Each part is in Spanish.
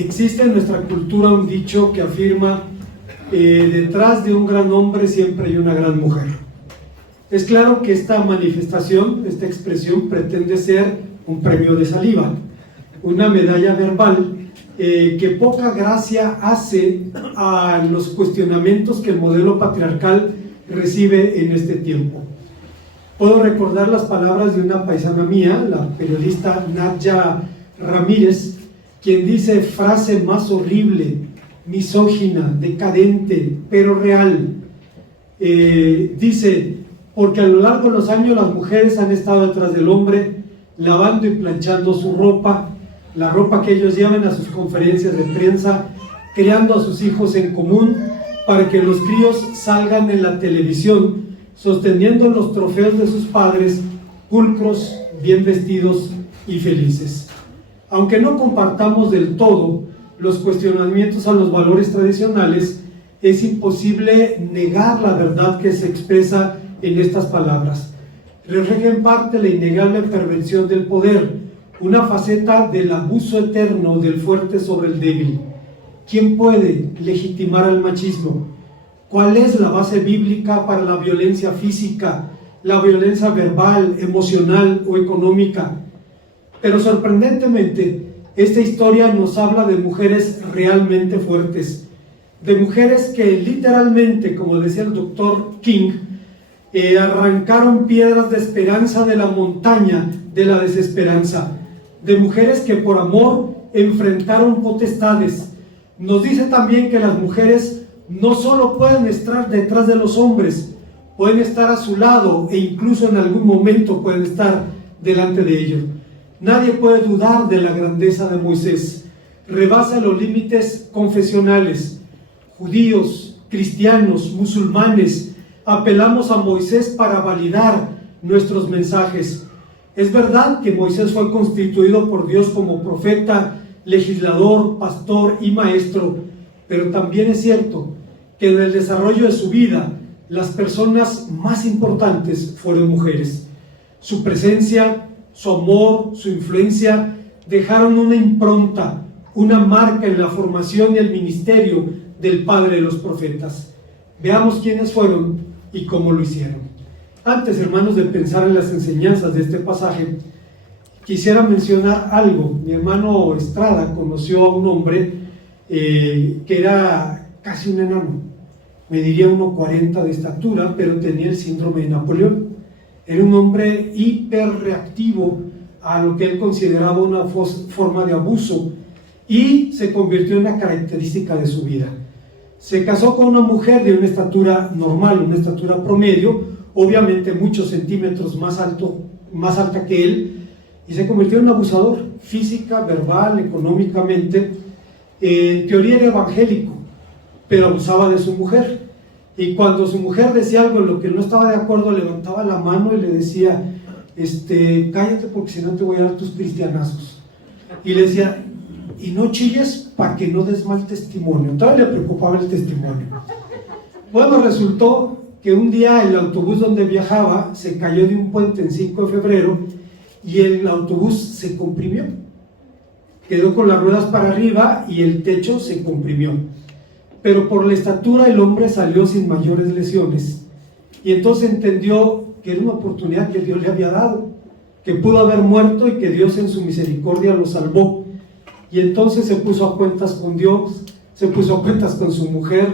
existe en nuestra cultura un dicho que afirma detrás de un gran hombre siempre hay una gran mujer. Es claro que esta manifestación, esta expresión pretende ser un premio de saliva, una medalla verbal que poca gracia hace a los cuestionamientos que el modelo patriarcal recibe en este tiempo. Puedo recordar las palabras de una paisana mía, la periodista Nadia Ramírez, quien dice frase más horrible, misógina, decadente, pero real. Dice, porque a lo largo de los años las mujeres han estado detrás del hombre, lavando y planchando su ropa, la ropa que ellos llevan a sus conferencias de prensa, criando a sus hijos en común, para que los críos salgan en la televisión, sosteniendo los trofeos de sus padres, pulcros, bien vestidos y felices. Aunque no compartamos del todo los cuestionamientos a los valores tradicionales, es imposible negar la verdad que se expresa en estas palabras. Refleja en parte la innegable perversión del poder, una faceta del abuso eterno del fuerte sobre el débil. ¿Quién puede legitimar al machismo? ¿Cuál es la base bíblica para la violencia física, la violencia verbal, emocional o económica? Pero sorprendentemente, esta historia nos habla de mujeres realmente fuertes, de mujeres que literalmente, como decía el doctor King, arrancaron piedras de esperanza de la montaña de la desesperanza, de mujeres que por amor enfrentaron potestades. Nos dice también que las mujeres no solo pueden estar detrás de los hombres, pueden estar a su lado e incluso en algún momento pueden estar delante de ellos. Nadie puede dudar de la grandeza de Moisés. Rebasa los límites confesionales. Judíos, cristianos, musulmanes, apelamos a Moisés para validar nuestros mensajes. Es verdad que Moisés fue constituido por Dios como profeta, legislador, pastor y maestro, pero también es cierto que en el desarrollo de su vida las personas más importantes fueron mujeres. Su presencia, su amor, su influencia dejaron una impronta, una marca en la formación y el ministerio del padre de los profetas. Veamos quiénes fueron y cómo lo hicieron. Antes, hermanos, de pensar en las enseñanzas de este pasaje, quisiera mencionar algo. Mi hermano Estrada conoció a un hombre que era casi un enano, mediría 1,40 de estatura, pero tenía el síndrome de Napoleón. Era un hombre hiperreactivo a lo que él consideraba una forma de abuso y se convirtió en una característica de su vida. Se casó con una mujer de una estatura normal, una estatura promedio, obviamente muchos centímetros más alta que él, y se convirtió en un abusador física, verbal, económicamente. En teoría era evangélico, pero abusaba de su mujer. Y cuando su mujer decía algo en lo que no estaba de acuerdo, levantaba la mano y le decía, cállate porque si no te voy a dar tus cristianazos. Y le decía, y no chilles para que no des mal testimonio. Todavía le preocupaba el testimonio. Bueno, resultó que un día el autobús donde viajaba se cayó de un puente en 5 de febrero y el autobús se comprimió. Quedó con las ruedas para arriba y el techo se comprimió. Pero por la estatura el hombre salió sin mayores lesiones. Y entonces entendió que era una oportunidad que Dios le había dado, que pudo haber muerto y que Dios en su misericordia lo salvó. Y entonces se puso a cuentas con Dios, se puso a cuentas con su mujer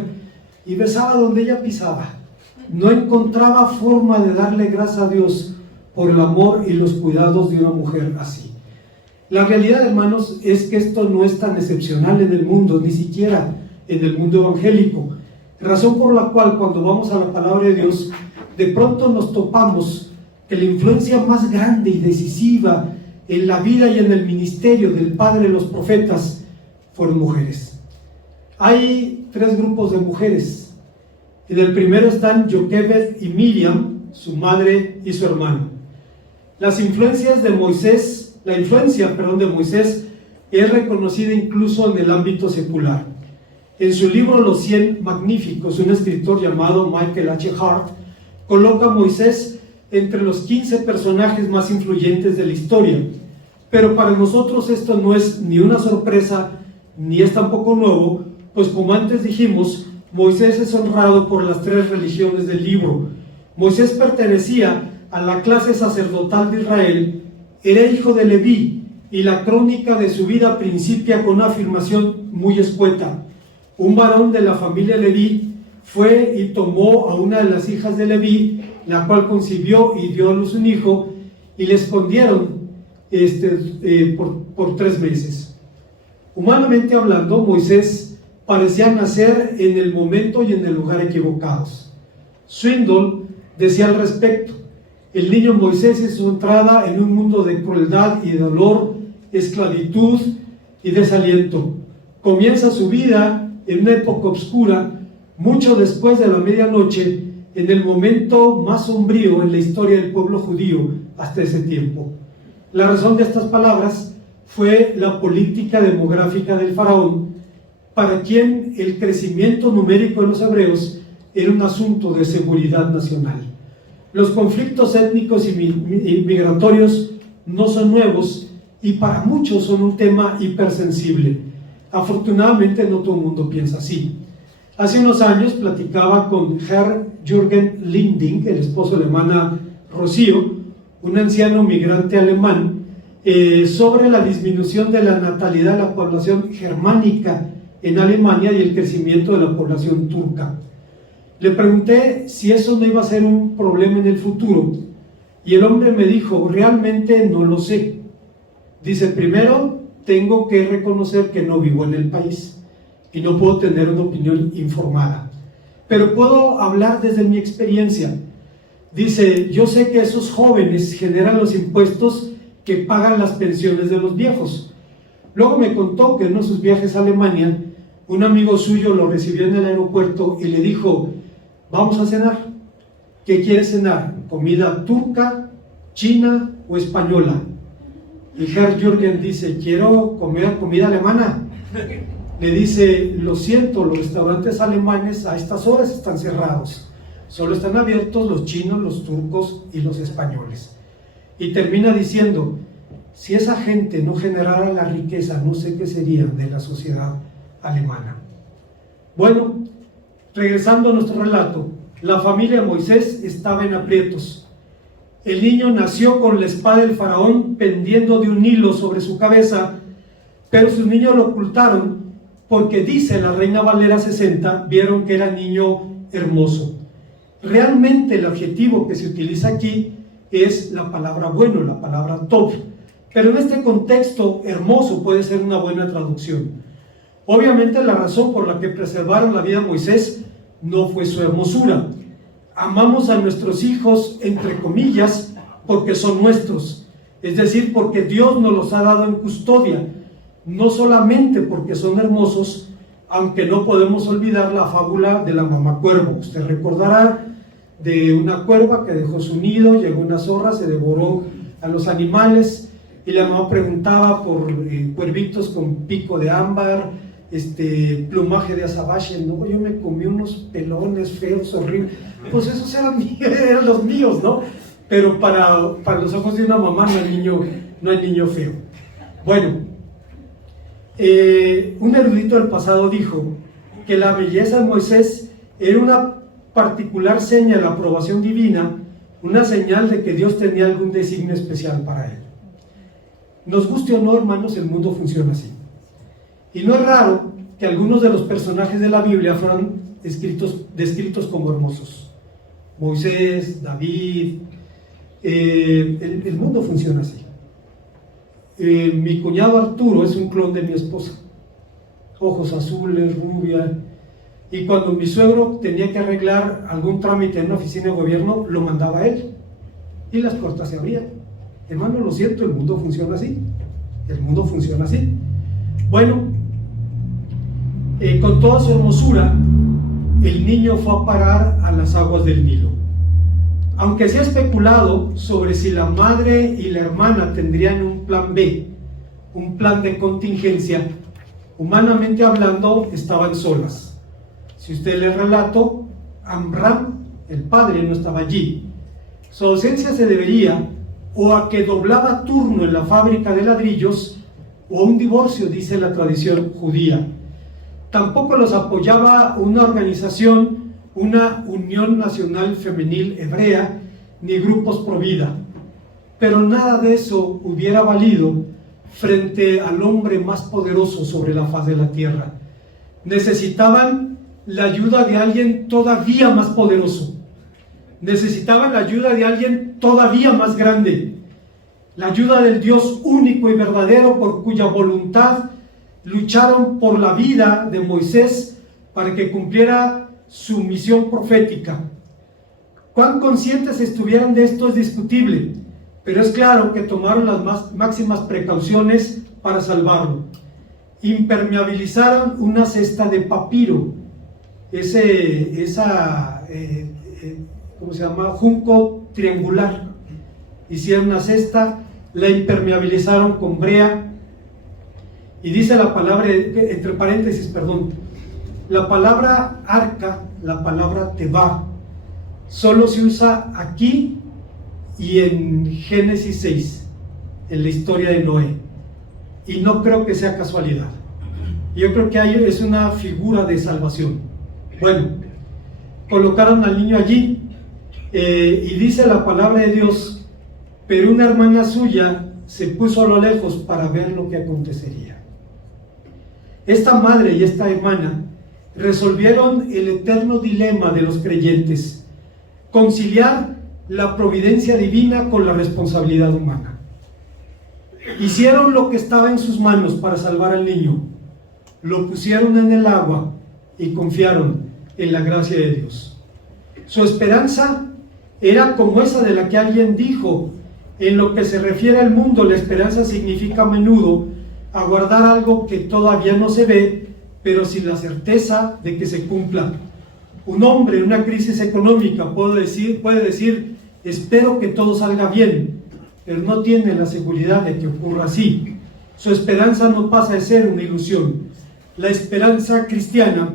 y besaba donde ella pisaba. No encontraba forma de darle gracias a Dios por el amor y los cuidados de una mujer así. La realidad, hermanos, es que esto no es tan excepcional en el mundo, ni siquiera en el mundo evangélico, razón por la cual cuando vamos a la palabra de Dios, de pronto nos topamos que la influencia más grande y decisiva en la vida y en el ministerio del padre de los profetas fueron mujeres. Hay 3 grupos de mujeres. En el primero están Joquebed y Miriam, su madre y su hermano. La influencia de Moisés es reconocida incluso en el ámbito secular. En su libro Los 100 Magníficos, un escritor llamado Michael H. Hart coloca a Moisés entre los 15 personajes más influyentes de la historia. Pero para nosotros esto no es ni una sorpresa ni es tampoco nuevo, pues como antes dijimos, Moisés es honrado por las 3 religiones del libro. Moisés pertenecía a la clase sacerdotal de Israel, era hijo de Leví, y la crónica de su vida principia con una afirmación muy escueta. Un varón de la familia Leví fue y tomó a una de las hijas de Leví, la cual concibió y dio a luz un hijo, y le escondieron por 3 meses. Humanamente hablando, Moisés parecía nacer en el momento y en el lugar equivocados. Swindoll decía al respecto: el niño Moisés es su entrada en un mundo de crueldad y de dolor, esclavitud y desaliento. Comienza su vida en una época oscura, mucho después de la medianoche, en el momento más sombrío en la historia del pueblo judío hasta ese tiempo. La razón de estas palabras fue la política demográfica del faraón, para quien el crecimiento numérico de los hebreos era un asunto de seguridad nacional. Los conflictos étnicos y migratorios no son nuevos y para muchos son un tema hipersensible. Afortunadamente no todo el mundo piensa así. Hace unos años platicaba con Herr Jürgen Linding, el esposo de la hermana Rocío, un anciano migrante alemán, sobre la disminución de la natalidad de la población germánica en Alemania y el crecimiento de la población turca. Le pregunté si eso no iba a ser un problema en el futuro, y el hombre me dijo: realmente no lo sé. Dice: primero, tengo que reconocer que no vivo en el país y no puedo tener una opinión informada, pero puedo hablar desde mi experiencia. Dice: yo sé que esos jóvenes generan los impuestos que pagan las pensiones de los viejos. Luego me contó que en uno de sus viajes a Alemania, un amigo suyo lo recibió en el aeropuerto y le dijo: vamos a cenar. ¿Qué quiere cenar? ¿Comida turca, china o española? Y Herr Jürgen dice: quiero comer comida alemana. Le dice: lo siento, los restaurantes alemanes a estas horas están cerrados, solo están abiertos los chinos, los turcos y los españoles. Y termina diciendo: si esa gente no generara la riqueza, no sé qué sería de la sociedad alemana. Bueno, regresando a nuestro relato, la familia de Moisés estaba en aprietos. El niño nació con la espada del faraón pendiendo de un hilo sobre su cabeza, pero sus niños lo ocultaron porque, dice la Reina Valera 60, vieron que era niño hermoso. Realmente el adjetivo que se utiliza aquí es la palabra bueno, la palabra tov, pero en este contexto hermoso puede ser una buena traducción. Obviamente la razón por la que preservaron la vida de Moisés no fue su hermosura. Amamos a nuestros hijos, entre comillas, porque son nuestros, es decir, porque Dios nos los ha dado en custodia, no solamente porque son hermosos, aunque no podemos olvidar la fábula de la mamá cuervo. Usted recordará de una cuerva que dejó su nido, llegó una zorra, se devoró a los animales, y la mamá preguntaba por cuervitos con pico de ámbar, plumaje de azabache. No, yo me comí unos pelones feos, horribles. Pues esos eran los míos, ¿no? Pero para los ojos de una mamá no hay niño feo. Bueno, un erudito del pasado dijo que la belleza de Moisés era una particular seña de la aprobación divina, una señal de que Dios tenía algún designio especial para él. Nos guste o no, hermanos, el mundo funciona así. Y no es raro que algunos de los personajes de la Biblia fueran descritos como hermosos. Moisés, David, el mundo funciona así. Mi cuñado Arturo es un clon de mi esposa, ojos azules, rubia, y cuando mi suegro tenía que arreglar algún trámite en una oficina de gobierno, lo mandaba a él, y las puertas se abrían. Hermano, lo siento, el mundo funciona así. El mundo funciona así. Bueno, con toda su hermosura, el niño fue a parar a las aguas del Nilo. Aunque se ha especulado sobre si la madre y la hermana tendrían un plan B, un plan de contingencia, humanamente hablando, estaban solas. Si usted lee el relato, Amram, el padre, no estaba allí. Su ausencia se debería o a que doblaba turno en la fábrica de ladrillos o un divorcio, dice la tradición judía. Tampoco los apoyaba una organización, una Unión Nacional Femenil Hebrea, ni grupos pro vida. Pero nada de eso hubiera valido frente al hombre más poderoso sobre la faz de la tierra. Necesitaban la ayuda de alguien todavía más poderoso. Necesitaban la ayuda de alguien todavía más grande. La ayuda del Dios único y verdadero, por cuya voluntad lucharon por la vida de Moisés para que cumpliera su misión profética. Cuán conscientes estuvieran de esto es discutible, pero es claro que tomaron las máximas precauciones para salvarlo. Impermeabilizaron una cesta de papiro, ¿cómo se llama? Junco triangular. Hicieron una cesta, la impermeabilizaron con brea, y dice la palabra, entre paréntesis, perdón, la palabra arca, la palabra tebá, solo se usa aquí y en Génesis 6, en la historia de Noé, y no creo que sea casualidad. Yo creo que ahí es una figura de salvación. Bueno, colocaron al niño allí, y dice la palabra de Dios, pero una hermana suya se puso a lo lejos para ver lo que acontecería. Esta madre y esta hermana resolvieron el eterno dilema de los creyentes: conciliar la providencia divina con la responsabilidad humana. Hicieron lo que estaba en sus manos para salvar al niño, lo pusieron en el agua y confiaron en la gracia de Dios. Su esperanza era como esa de la que alguien dijo: en lo que se refiere al mundo, la esperanza significa a menudo aguardar algo que todavía no se ve, pero sin la certeza de que se cumpla. Un hombre en una crisis económica puede decir, espero que todo salga bien, pero no tiene la seguridad de que ocurra así. Su esperanza no pasa de ser una ilusión. La esperanza cristiana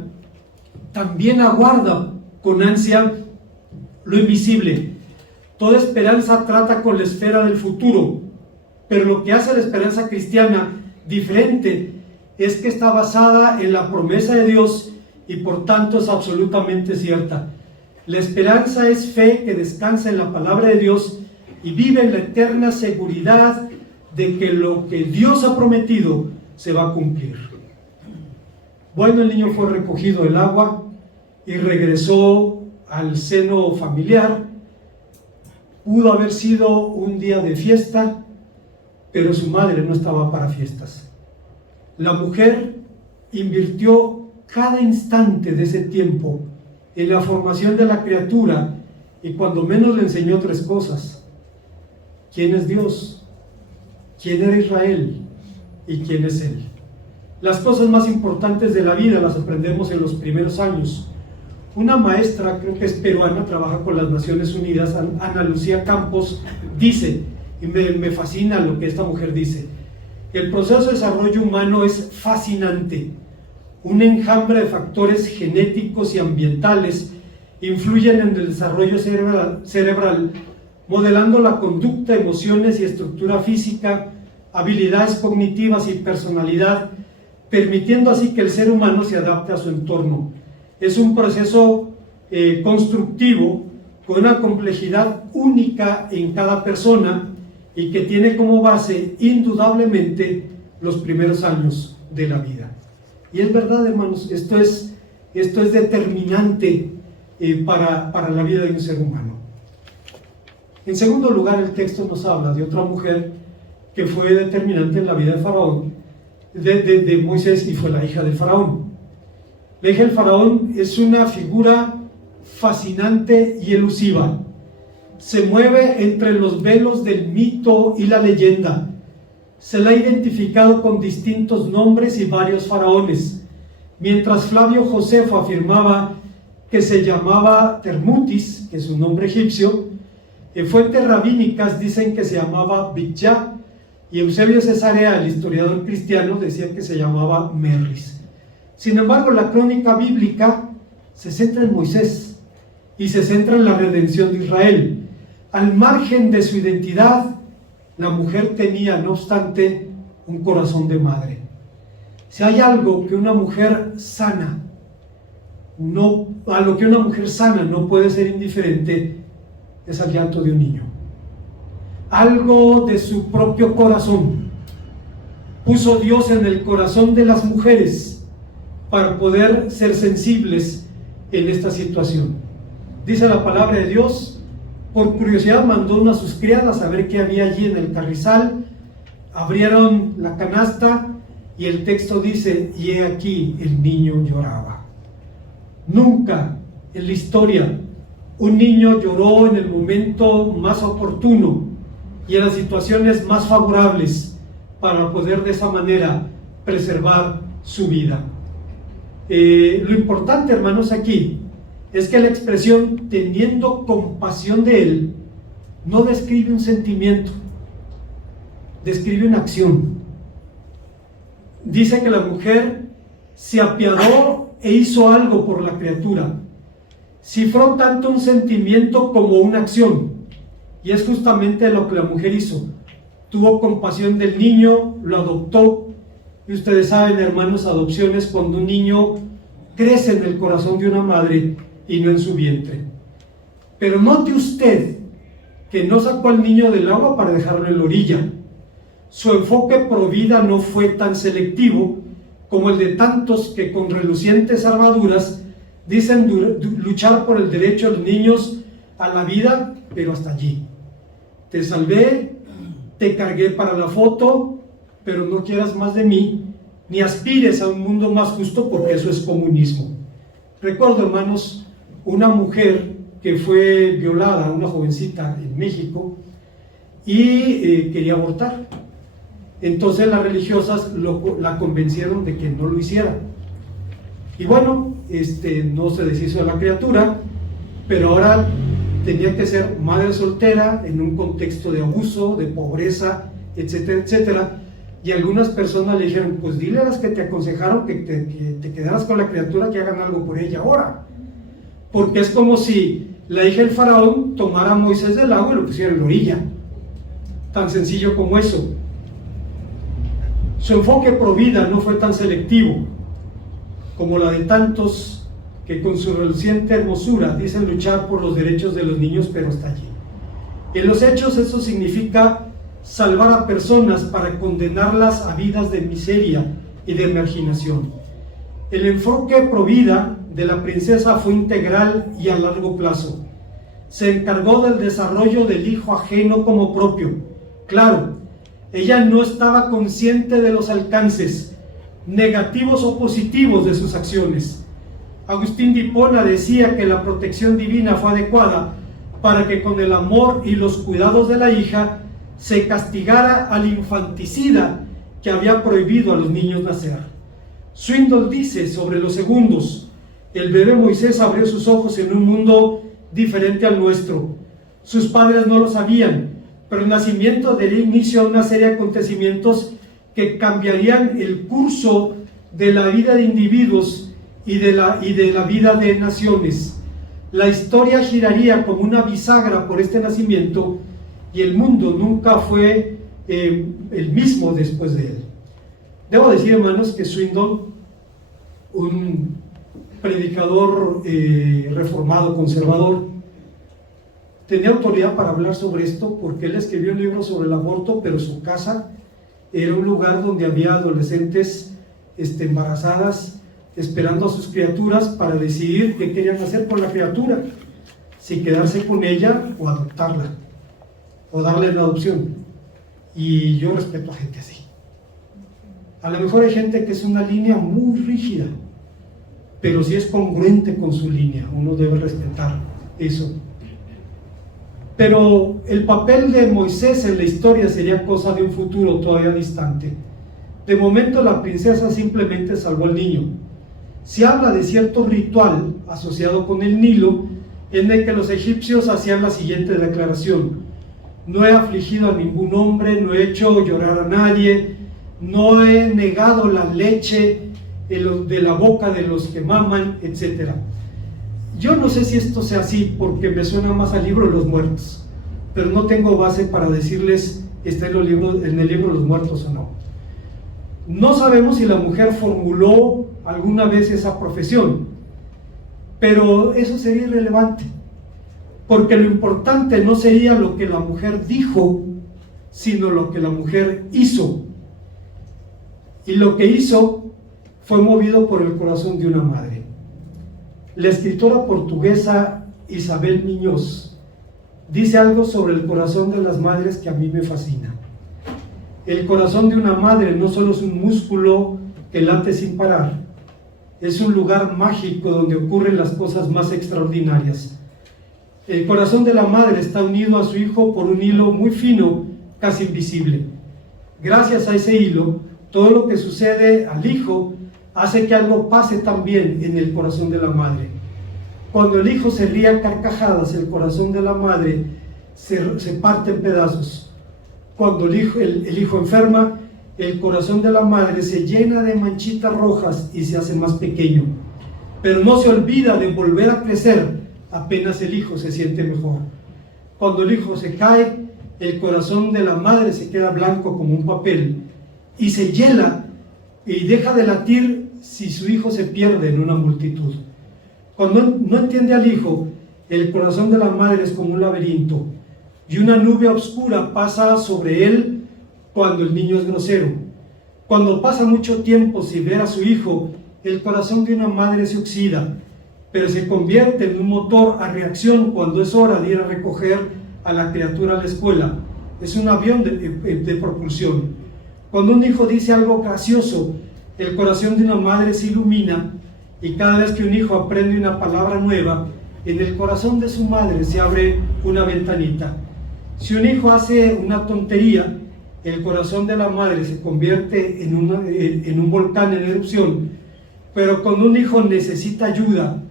también aguarda con ansia lo invisible. Toda esperanza trata con la esfera del futuro, pero lo que hace la esperanza cristiana diferente es que está basada en la promesa de Dios y por tanto es absolutamente cierta. La esperanza es fe que descansa en la palabra de Dios y vive en la eterna seguridad de que lo que Dios ha prometido se va a cumplir. Bueno, el niño fue recogido del agua y regresó al seno familiar. Pudo haber sido un día de fiesta, pero su madre no estaba para fiestas. La mujer invirtió cada instante de ese tiempo en la formación de la criatura y cuando menos le enseñó tres cosas: ¿quién es Dios? ¿Quién era Israel? ¿Y quién es Él? Las cosas más importantes de la vida las aprendemos en los primeros años. Una maestra, creo que es peruana, trabaja con las Naciones Unidas, Ana Lucía Campos, dice, y me fascina lo que esta mujer dice: el proceso de desarrollo humano es fascinante. Un enjambre de factores genéticos y ambientales influyen en el desarrollo cerebral, modelando la conducta, emociones y estructura física, habilidades cognitivas y personalidad, permitiendo así que el ser humano se adapte a su entorno. Es un proceso constructivo con una complejidad única en cada persona y que tiene como base indudablemente los primeros años de la vida. Y es verdad, hermanos, esto es determinante para la vida de un ser humano. En segundo lugar, el texto nos habla de otra mujer que fue determinante en la vida de Faraón, de Moisés, y fue la hija del Faraón. La hija del Faraón es una figura fascinante y elusiva. Se mueve entre los velos del mito y la leyenda. Se la ha identificado con distintos nombres y varios faraones. Mientras Flavio Josefo afirmaba que se llamaba Termutis, que es un nombre egipcio, en fuentes rabínicas dicen que se llamaba Bitya, y Eusebio Cesarea, el historiador cristiano, decía que se llamaba Merris. Sin embargo, la crónica bíblica se centra en Moisés y se centra en la redención de Israel. Al margen de su identidad, la mujer tenía, no obstante, un corazón de madre. Si hay algo que una mujer sana, a lo que una mujer sana no puede ser indiferente, es al llanto de un niño. Algo de su propio corazón puso Dios en el corazón de las mujeres para poder ser sensibles en esta situación. Dice la palabra de Dios, por curiosidad mandó una de sus criadas a ver qué había allí en el carrizal. Abrieron la canasta y el texto dice: y he aquí el niño lloraba. Nunca en la historia un niño lloró en el momento más oportuno y en las situaciones más favorables para poder de esa manera preservar su vida. Lo importante, hermanos, aquí es que la expresión teniendo compasión de él no describe un sentimiento, describe una acción. Dice que la mujer se apiadó e hizo algo por la criatura. Cifró tanto un sentimiento como una acción, y es justamente lo que la mujer hizo. Tuvo compasión del niño, lo adoptó, y ustedes saben, hermanos, adopciones cuando un niño crece en el corazón de una madre y no en su vientre. Pero note usted que no sacó al niño del agua para dejarlo en la orilla. Su enfoque pro vida no fue tan selectivo como el de tantos que con relucientes armaduras dicen luchar por el derecho de los niños a la vida, pero hasta allí. Te salvé, te cargué para la foto, pero no quieras más de mí, ni aspires a un mundo más justo, porque eso es comunismo. Recuerdo, hermanos, una mujer que fue violada, una jovencita en México, y quería abortar. Entonces las religiosas la convencieron de que no lo hiciera. Y bueno, no se deshizo de la criatura, pero ahora tenía que ser madre soltera en un contexto de abuso, de pobreza, etcétera, etcétera. Y algunas personas le dijeron: pues dile a las que te aconsejaron que te quedaras con la criatura, que hagan algo por ella ahora. Porque es como si la hija del faraón tomara a Moisés del agua y lo pusiera en la orilla. Tan sencillo como eso. Su enfoque pro vida no fue tan selectivo como la de tantos que con su reluciente hermosura dicen luchar por los derechos de los niños, pero hasta allí. En los hechos eso significa salvar a personas para condenarlas a vidas de miseria y de marginación. El enfoque pro vida de la princesa fue integral y a largo plazo. Se encargó del desarrollo del hijo ajeno como propio. Claro, ella no estaba consciente de los alcances, negativos o positivos, de sus acciones. Agustín de Hipona decía que la protección divina fue adecuada para que con el amor y los cuidados de la hija se castigara al infanticida que había prohibido a los niños nacer. Swindoll dice sobre los segundos: el bebé Moisés abrió sus ojos en un mundo diferente al nuestro. Sus padres no lo sabían, pero el nacimiento daría inicio a una serie de acontecimientos que cambiarían el curso de la vida de individuos y de la vida de naciones. La historia giraría como una bisagra por este nacimiento y el mundo nunca fue el mismo después de él. Debo decir, hermanos, que Swindoll, un predicador reformado, conservador, tenía autoridad para hablar sobre esto porque él escribió un libro sobre el aborto, pero su casa era un lugar donde había adolescentes embarazadas esperando a sus criaturas para decidir qué querían hacer con la criatura, si quedarse con ella o adoptarla, o darle la adopción. Y yo respeto a gente así. A lo mejor hay gente que es una línea muy rígida, pero si es congruente con su línea, uno debe respetar eso. Pero el papel de Moisés en la historia sería cosa de un futuro todavía distante. De momento la princesa simplemente salvó al niño. Se habla de cierto ritual asociado con el Nilo, en el que los egipcios hacían la siguiente declaración: no he afligido a ningún hombre, no he hecho llorar a nadie, no he negado la leche de la boca de los que maman, etc. Yo no sé si esto sea así, porque me suena más al libro de los muertos, pero no tengo base para decirles está en el libro de los muertos o no. No sabemos si la mujer formuló alguna vez esa profesión, pero eso sería irrelevante, porque lo importante no sería lo que la mujer dijo, sino lo que la mujer hizo. Y lo que hizo fue movido por el corazón de una madre. La escritora portuguesa Isabel Miñós dice algo sobre el corazón de las madres que a mí me fascina. El corazón de una madre no solo es un músculo que late sin parar, es un lugar mágico donde ocurren las cosas más extraordinarias. El corazón de la madre está unido a su hijo por un hilo muy fino, casi invisible. Gracias a ese hilo, todo lo que sucede al hijo hace que algo pase también en el corazón de la madre. Cuando el hijo se ríe a carcajadas, el corazón de la madre se parte en pedazos. Cuando el hijo enferma, el corazón de la madre se llena de manchitas rojas y se hace más pequeño. Pero no se olvida de volver a crecer apenas el hijo se siente mejor. Cuando el hijo se cae, el corazón de la madre se queda blanco como un papel y se hiela y deja de latir si su hijo se pierde en una multitud. Cuando no entiende al hijo, el corazón de la madre es como un laberinto y una nube oscura pasa sobre él cuando el niño es grosero. Cuando pasa mucho tiempo sin ver a su hijo, el corazón de una madre se oxida, pero se convierte en un motor a reacción cuando es hora de ir a recoger a la criatura a la escuela. Es un avión de propulsión. Cuando un hijo dice algo gracioso, el corazón de una madre se ilumina, y cada vez que un hijo aprende una palabra nueva, en el corazón de su madre se abre una ventanita. Si un hijo hace una tontería, el corazón de la madre se convierte en un volcán en erupción. Pero cuando un hijo necesita ayuda,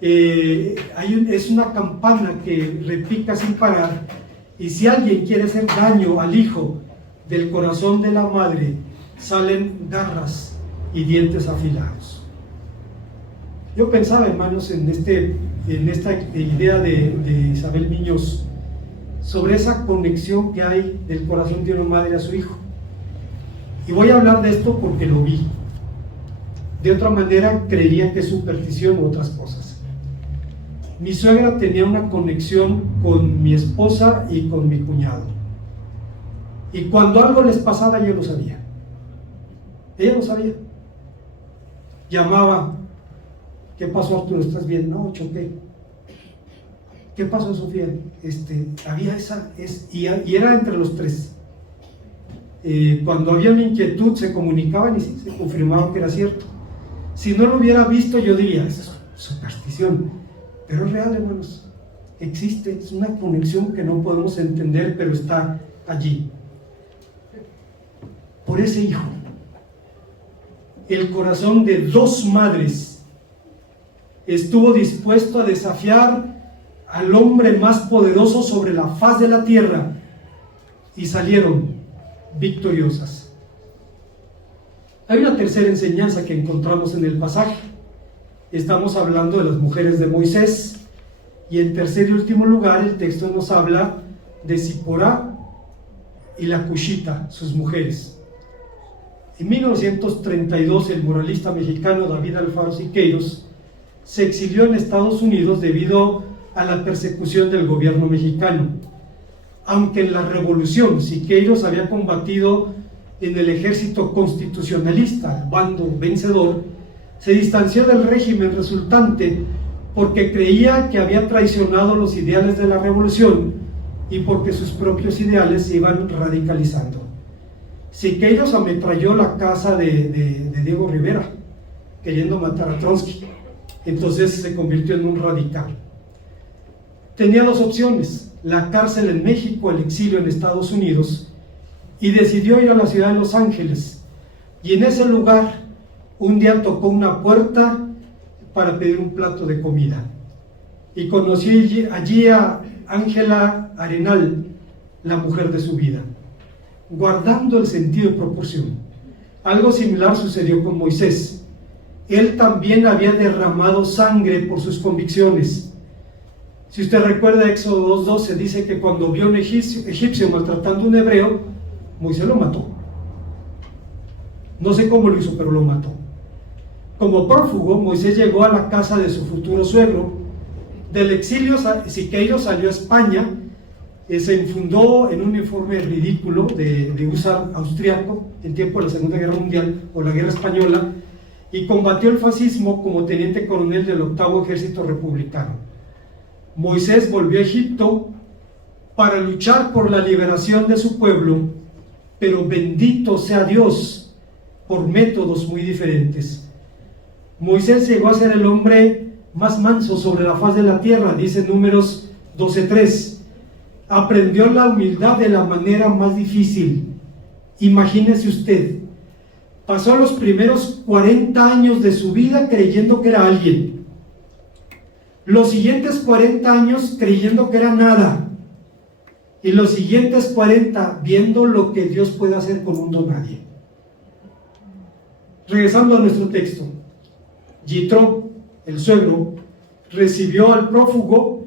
es una campana que repica sin parar, y si alguien quiere hacer daño al hijo, del corazón de la madre salen garras y dientes afilados. Yo pensaba, hermanos, en esta idea de Isabel Miñós, sobre esa conexión que hay del corazón de una madre a su hijo. Y voy a hablar de esto porque lo vi. De otra manera, creería que es superstición u otras cosas. Mi suegra tenía una conexión con mi esposa y con mi cuñado. Y cuando algo les pasaba, yo lo sabía. Ella lo sabía. Llamaba: ¿qué pasó, Arturo? ¿Estás bien? No, choqué. ¿Qué pasó, Sofía? Había y era entre los tres. Cuando había una inquietud se comunicaban y sí, se confirmaba que era cierto. Si no lo hubiera visto, yo diría: esa es superstición. Pero es real, hermanos. Existe, es una conexión que no podemos entender, pero está allí. Por ese hijo, el corazón de dos madres estuvo dispuesto a desafiar al hombre más poderoso sobre la faz de la tierra, y salieron victoriosas. Hay una tercera enseñanza que encontramos en el pasaje. Estamos hablando de las mujeres de Moisés, y en tercer y último lugar el texto nos habla de Zipporá y la Cushita, sus mujeres. En 1932 el muralista mexicano David Alfaro Siqueiros se exilió en Estados Unidos debido a la persecución del gobierno mexicano. Aunque en la revolución Siqueiros había combatido en el ejército constitucionalista, el bando vencedor, se distanció del régimen resultante porque creía que había traicionado los ideales de la revolución y porque sus propios ideales se iban radicalizando. Siqueiros ametralló la casa de Diego Rivera, queriendo matar a Trotsky. Entonces se convirtió en un radical. Tenía dos opciones: la cárcel en México, el exilio en Estados Unidos, y decidió ir a la ciudad de Los Ángeles. Y en ese lugar, un día tocó una puerta para pedir un plato de comida, y conoció allí a Ángela Arenal, la mujer de su vida, guardando el sentido de proporción. Algo similar sucedió con Moisés. Él también había derramado sangre por sus convicciones. Si usted recuerda Éxodo 2:12, dice que cuando vio a un egipcio maltratando a un hebreo, Moisés lo mató. No sé cómo lo hizo, pero lo mató. Como prófugo, Moisés llegó a la casa de su futuro suegro. Del exilio, Siqueiro salió a España, se infundó en un uniforme ridículo de húsar austriaco en tiempo de la Segunda Guerra Mundial o la Guerra Española, y combatió el fascismo como teniente coronel del 8º Ejército Republicano. Moisés volvió a Egipto para luchar por la liberación de su pueblo, pero bendito sea Dios, por métodos muy diferentes. Moisés llegó a ser el hombre más manso sobre la faz de la tierra, dice Números 12:3. Aprendió la humildad de la manera más difícil. Imagínese usted, pasó los primeros 40 años de su vida creyendo que era alguien, los siguientes 40 años creyendo que era nada, y los siguientes 40 viendo lo que Dios puede hacer con un don nadie. Regresando a nuestro texto, Yitro, el suegro, recibió al prófugo,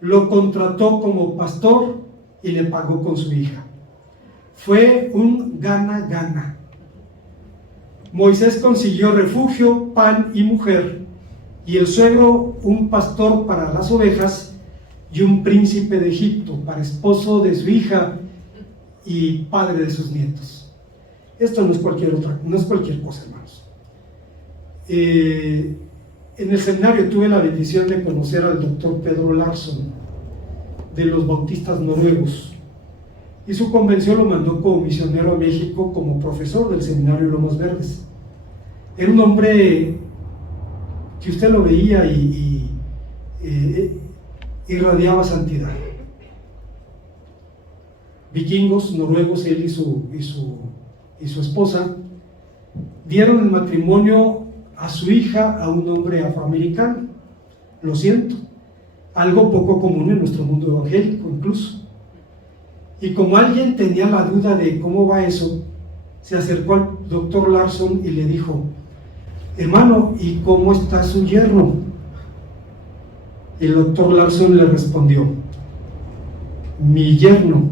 lo contrató como pastor y le pagó con su hija. Fue un gana-gana. Moisés consiguió refugio, pan y mujer, y el suegro un pastor para las ovejas y un príncipe de Egipto para esposo de su hija y padre de sus nietos. Esto no es cualquier cosa, hermanos. En el seminario tuve la bendición de conocer al doctor Pedro Larsson de los bautistas noruegos, y su convención lo mandó como misionero a México como profesor del seminario Lomas Verdes. Era un hombre que usted lo veía y irradiaba santidad. Vikingos noruegos, él y su esposa, dieron el matrimonio a su hija a un hombre afroamericano. Lo siento, algo poco común en nuestro mundo evangélico incluso. Y como alguien tenía la duda de cómo va eso, se acercó al doctor Larsson y le dijo: hermano, ¿y cómo está su yerno? El doctor Larsson le respondió: mi yerno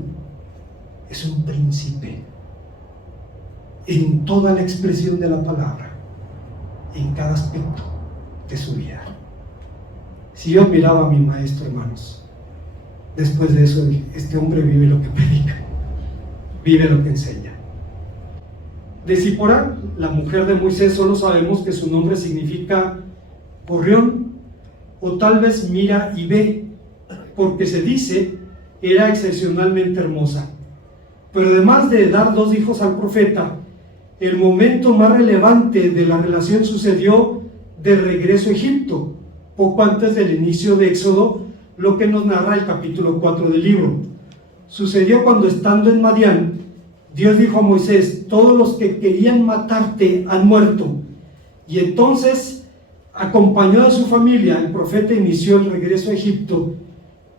es un príncipe en toda la expresión de la palabra, en cada aspecto de su vida. Si yo miraba a mi maestro, hermanos, después de eso dije: este hombre vive lo que predica, vive lo que enseña. De Zipporá, la mujer de Moisés, solo sabemos que su nombre significa gorrión, o tal vez mira y ve, porque se dice era excepcionalmente hermosa. Pero además de dar 2 hijos al profeta, el momento más relevante de la relación sucedió de regreso a Egipto, poco antes del inicio de Éxodo, lo que nos narra el capítulo 4 del libro. Sucedió cuando, estando en Madián, Dios dijo a Moisés: todos los que querían matarte han muerto. Y entonces, acompañado de su familia, el profeta inició el regreso a Egipto,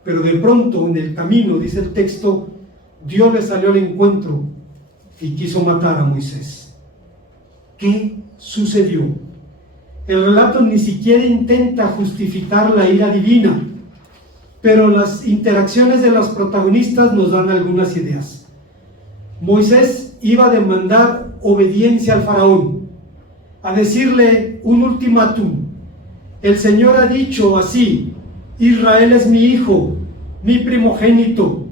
pero de pronto, en el camino, dice el texto, Dios le salió al encuentro y quiso matar a Moisés. ¿Qué sucedió? El relato ni siquiera intenta justificar la ira divina, pero las interacciones de los protagonistas nos dan algunas ideas. Moisés iba a demandar obediencia al faraón, a decirle un ultimátum: el Señor ha dicho así, Israel es mi hijo, mi primogénito,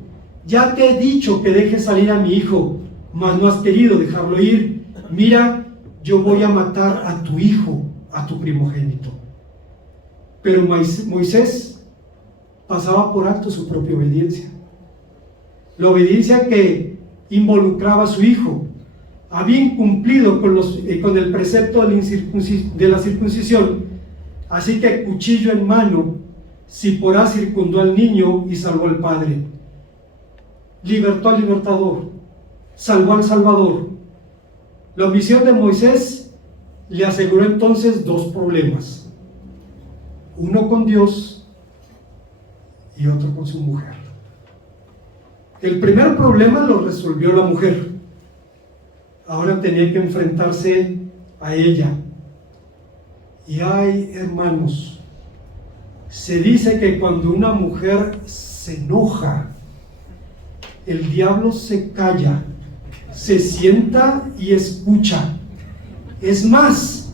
ya te he dicho que dejes salir a mi hijo, mas no has querido dejarlo ir. Mira, yo voy a matar a tu hijo, a tu primogénito. Pero Moisés pasaba por alto su propia obediencia, la obediencia que involucraba a su hijo. Había incumplido con el precepto de la circuncisión, así que cuchillo en mano, Zipporá circundó al niño y salvó al padre. Libertó al libertador, salvó al salvador. La omisión de Moisés le aseguró entonces 2 problemas: uno con Dios y otro con su mujer. El primer problema lo resolvió la mujer. Ahora tenía que enfrentarse a ella. Y ay, hermanos, se dice que cuando una mujer se enoja, el diablo se calla, se sienta y escucha. Es más,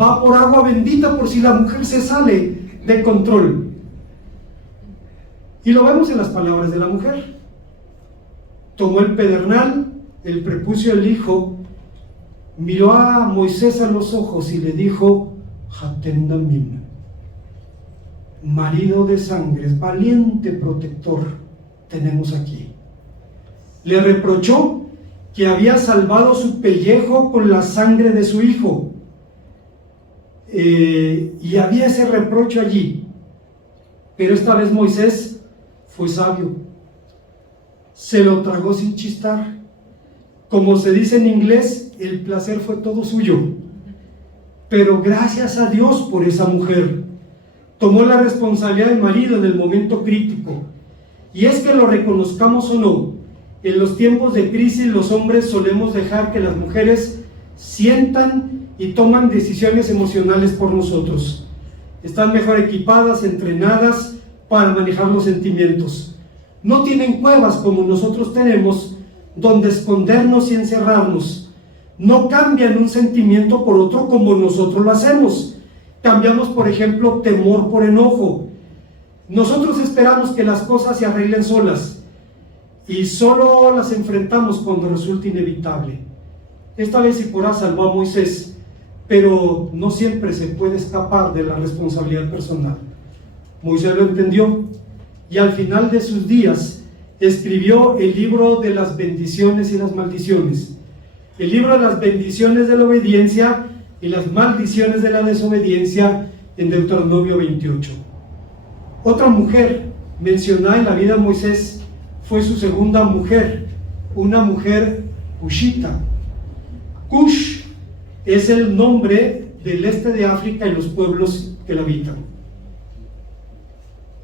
va por agua bendita por si la mujer se sale de control. Y lo vemos en las palabras de la mujer. Tomó el pedernal, el prepucio del hijo, miró a Moisés a los ojos y le dijo: Hatem Damim, marido de sangres, valiente protector, tenemos aquí. Le reprochó que había salvado su pellejo con la sangre de su hijo. Y había ese reproche allí. Pero esta vez Moisés fue sabio. Se lo tragó sin chistar. Como se dice en inglés, el placer fue todo suyo. Pero gracias a Dios por esa mujer. Tomó la responsabilidad del marido en el momento crítico. Y es que lo reconozcamos o no, en los tiempos de crisis los hombres solemos dejar que las mujeres sientan y toman decisiones emocionales por nosotros. Están mejor equipadas, entrenadas para manejar los sentimientos. No tienen cuevas como nosotros tenemos, donde escondernos y encerrarnos. No cambian un sentimiento por otro como nosotros lo hacemos. Cambiamos, por ejemplo, temor por enojo. Nosotros esperamos que las cosas se arreglen solas y solo las enfrentamos cuando resulta inevitable. Esta vez Zipporá salvó a Moisés, pero no siempre se puede escapar de la responsabilidad personal. Moisés lo entendió y al final de sus días escribió el libro de las bendiciones y las maldiciones. El libro de las bendiciones de la obediencia y las maldiciones de la desobediencia en Deuteronomio 28. Otra mujer mencionada en la vida de Moisés fue su segunda mujer, una mujer cushita. Cush es el nombre del este de África y los pueblos que la habitan.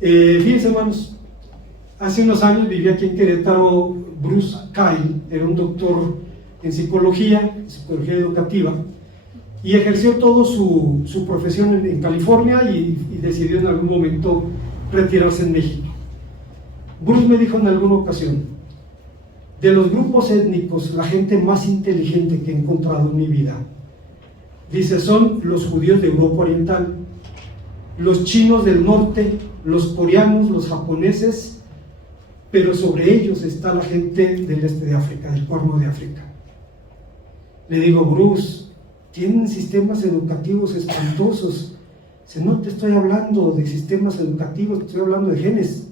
Fíjense, hermanos, hace unos años vivía aquí en Querétaro Bruce Kyle, era un doctor en psicología educativa, y ejerció toda su profesión en California y decidió en algún momento retirarse en México. Bruce me dijo en alguna ocasión: de los grupos étnicos, la gente más inteligente que he encontrado en mi vida, dice, son los judíos de Europa Oriental, los chinos del norte, los coreanos, los japoneses, pero sobre ellos está la gente del este de África, del Cuerno de África. Le digo: Bruce, tienen sistemas educativos espantosos. Si no te estoy hablando de sistemas educativos, te estoy hablando de genes.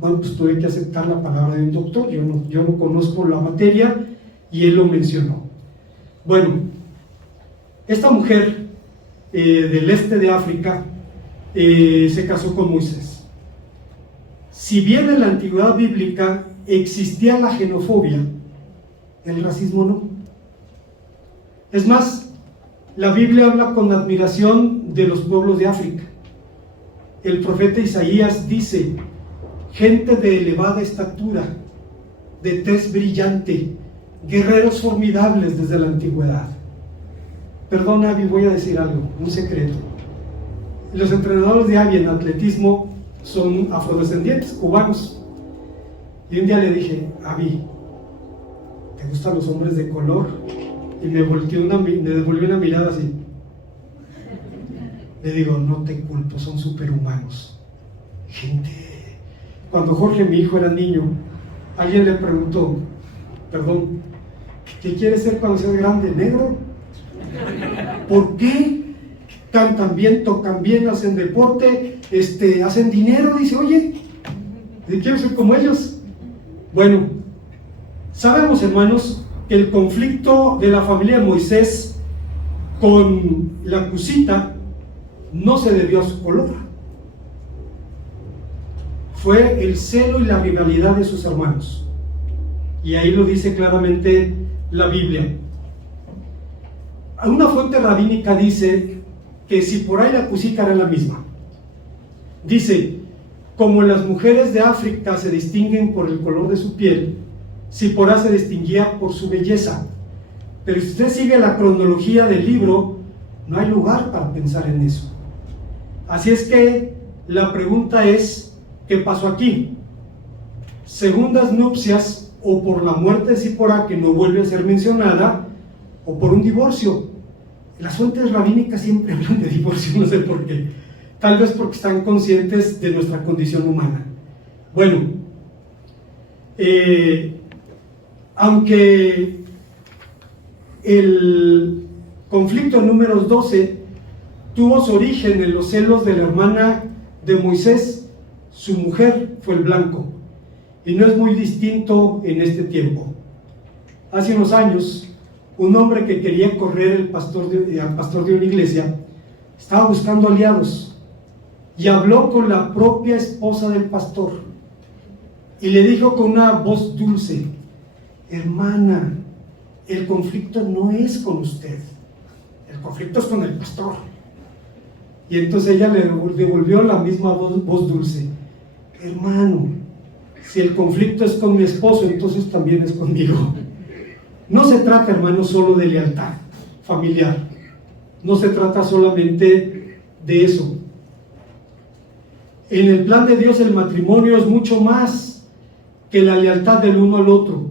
Bueno, pues tuve que aceptar la palabra de un doctor. Yo no conozco la materia y él lo mencionó. Bueno, esta mujer del este de África se casó con Moisés. Si bien en la antigüedad bíblica existía la xenofobia, el racismo no. Es más, la Biblia habla con admiración de los pueblos de África. El profeta Isaías dice: gente de elevada estatura, de tez brillante, guerreros formidables desde la antigüedad. Perdón, Avi, voy a decir algo, un secreto. Los entrenadores de Avi en atletismo son afrodescendientes, cubanos. Y un día le dije: Avi, ¿te gustan los hombres de color? Y me devolvió una mirada así. Le digo: no te culpo, son superhumanos. Gente. Cuando Jorge, mi hijo, era niño, alguien le preguntó: perdón, ¿qué quieres ser cuando seas grande? ¿Negro? ¿Por qué? Cantan bien, tocan bien, hacen deporte, hacen dinero. Dice: oye, quiero ser como ellos. Bueno, sabemos, hermanos, que el conflicto de la familia de Moisés con la cusita no se debió a su color. Fue el celo y la rivalidad de sus hermanos. Y ahí lo dice claramente la Biblia. Una fuente rabínica dice que Zipporá y la cusita eran la misma. Dice: como las mujeres de África se distinguen por el color de su piel, Zipporá se distinguía por su belleza. Pero si usted sigue la cronología del libro, no hay lugar para pensar en eso. Así es que la pregunta es: ¿qué pasó aquí? ¿Segundas nupcias o por la muerte de Zipporá, que no vuelve a ser mencionada, o por un divorcio. Las fuentes rabínicas siempre hablan de divorcio, no sé por qué. Tal vez porque están conscientes de nuestra condición humana. Bueno, aunque el conflicto número 12 tuvo su origen en los celos de la hermana de Moisés, su mujer fue el blanco, y no es muy distinto en este tiempo. Hace unos años, un hombre que quería correr al pastor de una iglesia estaba buscando aliados y habló con la propia esposa del pastor y le dijo con una voz dulce: hermana, el conflicto no es con usted, el conflicto es con el pastor. Y entonces ella le devolvió la misma voz dulce: hermano, si el conflicto es con mi esposo, entonces también es conmigo. No se trata, hermano, solo de lealtad familiar, no se trata solamente de eso. En el plan de Dios el matrimonio es mucho más que la lealtad del uno al otro,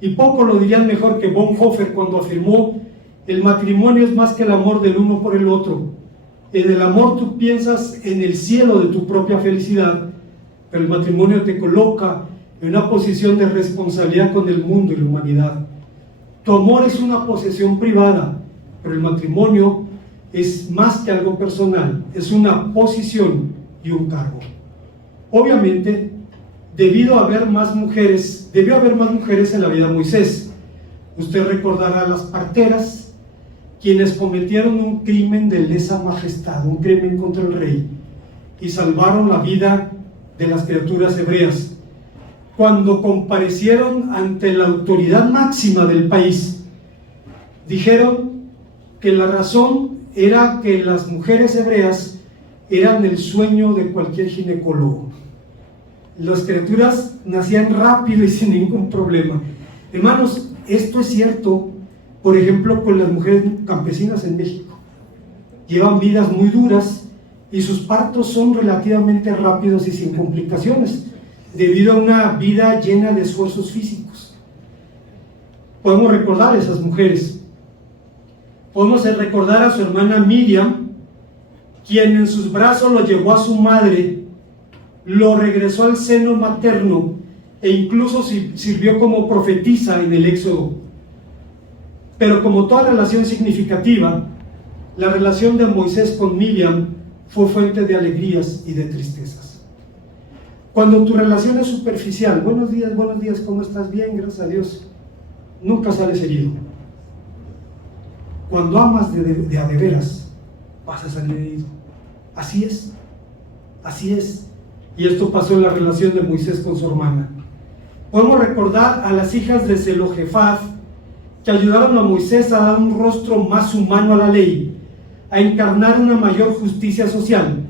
y poco lo dirían mejor que Bonhoeffer cuando afirmó: el matrimonio es más que el amor del uno por el otro. En el amor tú piensas en el cielo de tu propia felicidad, pero el matrimonio te coloca en una posición de responsabilidad con el mundo y la humanidad. Tu amor es una posesión privada, pero el matrimonio es más que algo personal, es una posición y un cargo. Obviamente, debió haber más mujeres en la vida de Moisés. Usted recordará las parteras, quienes cometieron un crimen de lesa majestad, un crimen contra el rey, y salvaron la vida de las criaturas hebreas. Cuando comparecieron ante la autoridad máxima del país, dijeron que la razón era que las mujeres hebreas eran el sueño de cualquier ginecólogo. Las criaturas nacían rápido y sin ningún problema. Hermanos, esto es cierto, por ejemplo, con las mujeres campesinas en México. Llevan vidas muy duras y sus partos son relativamente rápidos y sin complicaciones, debido a una vida llena de esfuerzos físicos. Podemos recordar a esas mujeres. Podemos recordar a su hermana Miriam, quien en sus brazos lo llevó a su madre, lo regresó al seno materno e incluso sirvió como profetisa en el Éxodo. Pero como toda relación significativa, la relación de Moisés con Miriam fue fuente de alegrías y de tristezas. Cuando tu relación es superficial, buenos días, ¿cómo estás? Bien, gracias a Dios, nunca sales herido. Cuando amas de a de veras, vas a salir herido. Así es. Y esto pasó en la relación de Moisés con su hermana. Podemos recordar a las hijas de Zelofehad, que ayudaron a Moisés a dar un rostro más humano a la ley, a encarnar una mayor justicia social,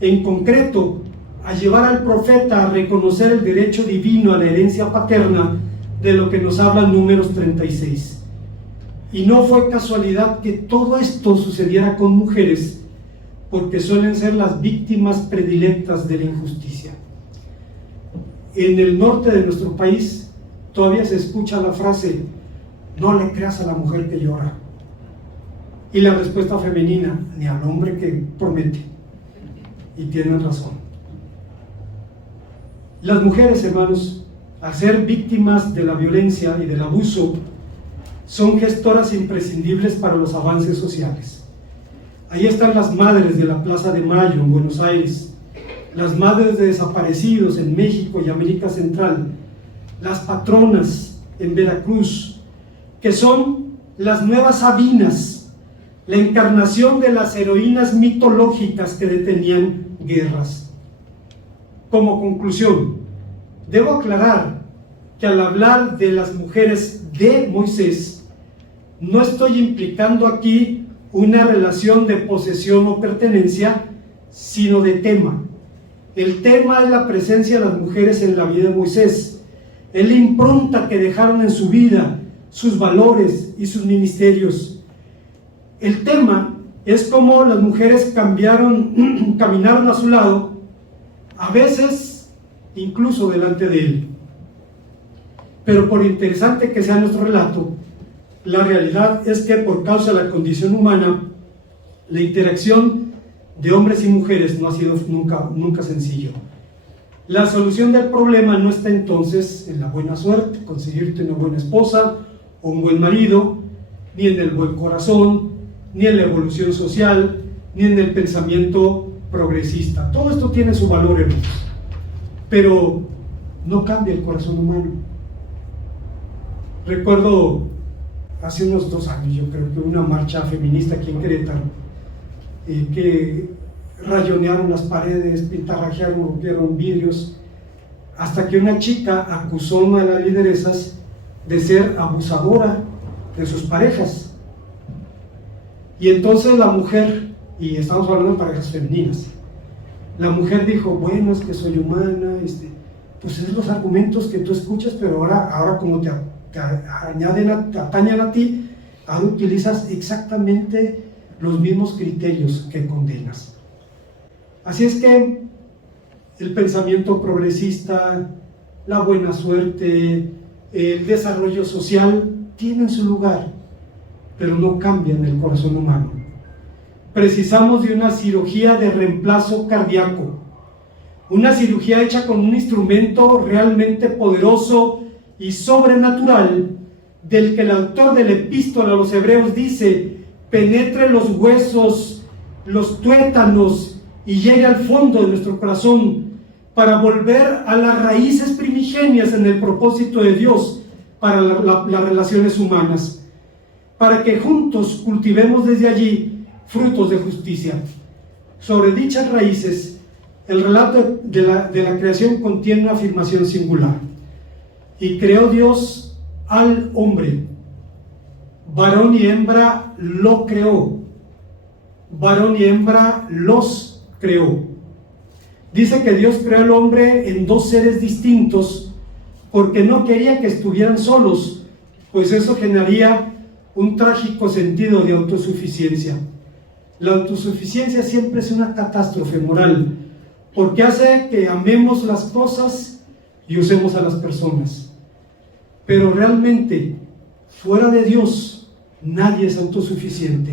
en concreto, a llevar al profeta a reconocer el derecho divino a la herencia paterna, de lo que nos habla Números 36. Y no fue casualidad que todo esto sucediera con mujeres, porque suelen ser las víctimas predilectas de la injusticia. En el norte de nuestro país todavía se escucha la frase: no le creas a la mujer que llora. Y la respuesta femenina: ni al hombre que promete. Y tienen razón. Las mujeres, hermanos, al ser víctimas de la violencia y del abuso, son gestoras imprescindibles para los avances sociales. Ahí están las madres de la Plaza de Mayo en Buenos Aires, las madres de desaparecidos en México y América Central, las patronas en Veracruz, que son las nuevas Sabinas, la encarnación de las heroínas mitológicas que detenían guerras. Como conclusión, debo aclarar que al hablar de las mujeres de Moisés, no estoy implicando aquí una relación de posesión o pertenencia, sino de tema. El tema es la presencia de las mujeres en la vida de Moisés, es la impronta que dejaron en su vida, sus valores y sus ministerios. El tema es cómo las mujeres caminaron a su lado, a veces incluso delante de él. Pero por interesante que sea nuestro relato, la realidad es que por causa de la condición humana, la interacción de hombres y mujeres no ha sido nunca sencillo. La solución del problema no está entonces en la buena suerte, conseguirte una buena esposa o un buen marido, ni en el buen corazón, ni en la evolución social, ni en el pensamiento progresista. Todo esto tiene su valor, hermanos, pero no cambia el corazón humano. Recuerdo hace unos 2 años, yo creo que una marcha feminista aquí en Querétaro, que rayonearon las paredes, pintarrajearon, rompieron vidrios, hasta que una chica acusó a una de las lideresas de ser abusadora de sus parejas. Y entonces la mujer, y estamos hablando de parejas femeninas, la mujer dijo, bueno, es que soy humana, pues esos son los argumentos que tú escuchas, pero ahora como te atañan a ti, ahora utilizas exactamente los mismos criterios que condenas. Así es que el pensamiento progresista, la buena suerte, el desarrollo social tienen su lugar, pero no cambian el corazón humano. Precisamos de una cirugía de reemplazo cardíaco, una cirugía hecha con un instrumento realmente poderoso y sobrenatural, del que el autor de la epístola a los hebreos dice, penetre los huesos, los tuétanos, y llegue al fondo de nuestro corazón, para volver a las raíces primigenias en el propósito de Dios para las relaciones humanas, para que juntos cultivemos desde allí frutos de justicia. Sobre dichas raíces, el relato de la creación contiene una afirmación singular. Y creó Dios al hombre, varón y hembra lo creó, varón y hembra los creó. Dice que Dios creó al hombre en 2 seres distintos, porque no quería que estuvieran solos, pues eso generaría un trágico sentido de autosuficiencia. La autosuficiencia siempre es una catástrofe moral, porque hace que amemos las cosas y usemos a las personas. Pero realmente, fuera de Dios, nadie es autosuficiente.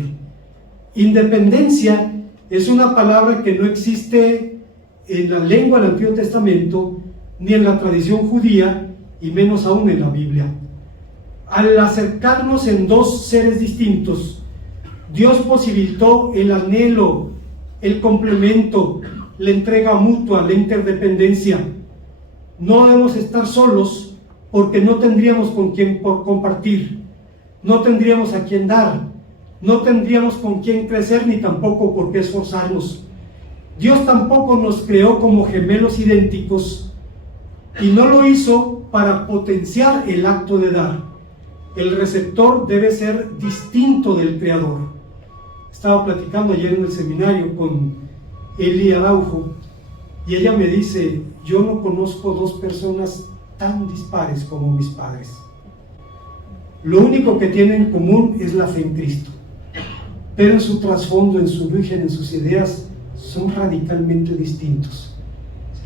Independencia es una palabra que no existe en la lengua del Antiguo Testamento, ni en la tradición judía, y menos aún en la Biblia. Al acercarnos en 2 seres distintos, Dios posibilitó el anhelo, el complemento, la entrega mutua, la interdependencia. No debemos estar solos, porque no tendríamos con quién compartir, no tendríamos a quién dar, no tendríamos con quién crecer, ni tampoco por qué esforzarnos. Dios tampoco nos creó como gemelos idénticos, y no lo hizo para potenciar el acto de dar. El receptor debe ser distinto del creador. Estaba platicando ayer en el seminario con Eli Araujo, y ella me dice, yo no conozco 2 personas tan dispares como mis padres. Lo único que tienen en común es la fe en Cristo, pero en su trasfondo, en su origen, en sus ideas, son radicalmente distintos,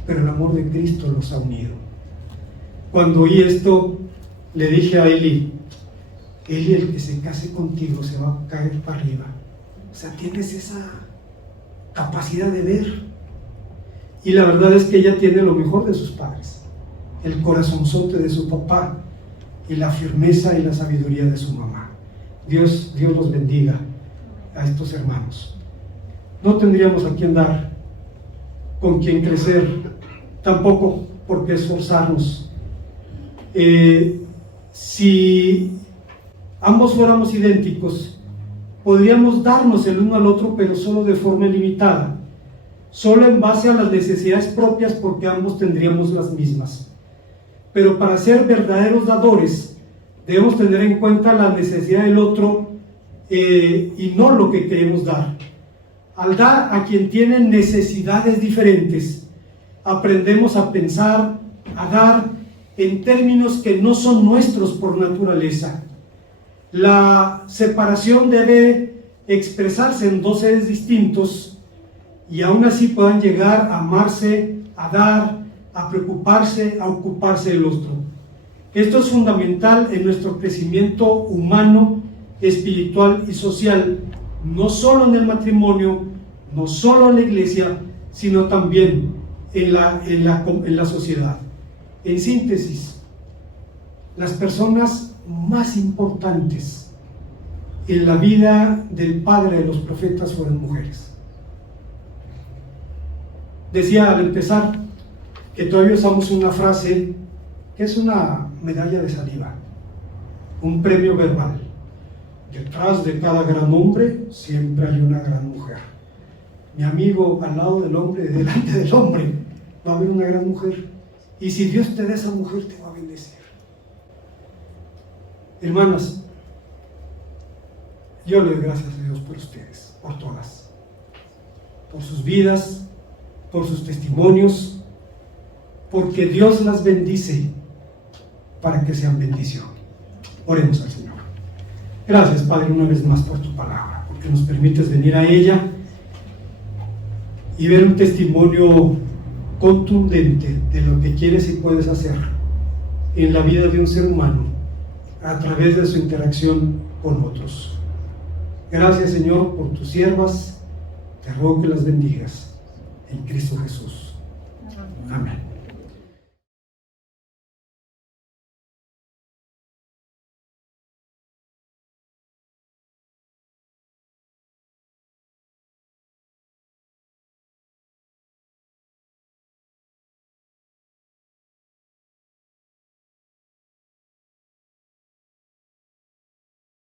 pero el amor de Cristo los ha unido. Cuando oí esto, le dije a Eli, el que se case contigo se va a caer para arriba. O sea, tienes esa capacidad de ver. Y la verdad es que ella tiene lo mejor de sus padres, el corazonzote de su papá y la firmeza y la sabiduría de su mamá. Dios los bendiga a estos hermanos. No tendríamos a quién dar, con quién crecer, tampoco por qué esforzarnos. Si ambos fuéramos idénticos, podríamos darnos el uno al otro, pero solo de forma limitada, solo en base a las necesidades propias, porque ambos tendríamos las mismas. Pero para ser verdaderos dadores, debemos tener en cuenta la necesidad del otro y no lo que queremos dar. Al dar a quien tiene necesidades diferentes, aprendemos a pensar, a dar en términos que no son nuestros por naturaleza. La separación debe expresarse en 2 seres distintos, y aún así puedan llegar a amarse, a dar, a preocuparse, a ocuparse del otro. Esto es fundamental en nuestro crecimiento humano, espiritual y social, no solo en el matrimonio, no solo en la iglesia, sino también en la sociedad. En síntesis, las personas más importantes en la vida del padre de los profetas fueron mujeres. Decía al empezar que todavía usamos una frase que es una medalla de saliva, un premio verbal. Detrás de cada gran hombre siempre hay una gran mujer. Mi amigo, al lado del hombre, delante del hombre, va a haber una gran mujer. Y si Dios te da esa mujer, te va a bendecir. Hermanas, yo le doy gracias a Dios por ustedes, por todas, por sus vidas, por sus testimonios, porque Dios las bendice para que sean bendición. Oremos al Señor. Gracias, Padre, una vez más por tu palabra, porque nos permites venir a ella y ver un testimonio contundente de lo que quieres y puedes hacer en la vida de un ser humano a través de su interacción con otros. Gracias, Señor, por tus siervas. Te ruego que las bendigas en Cristo Jesús. Amén.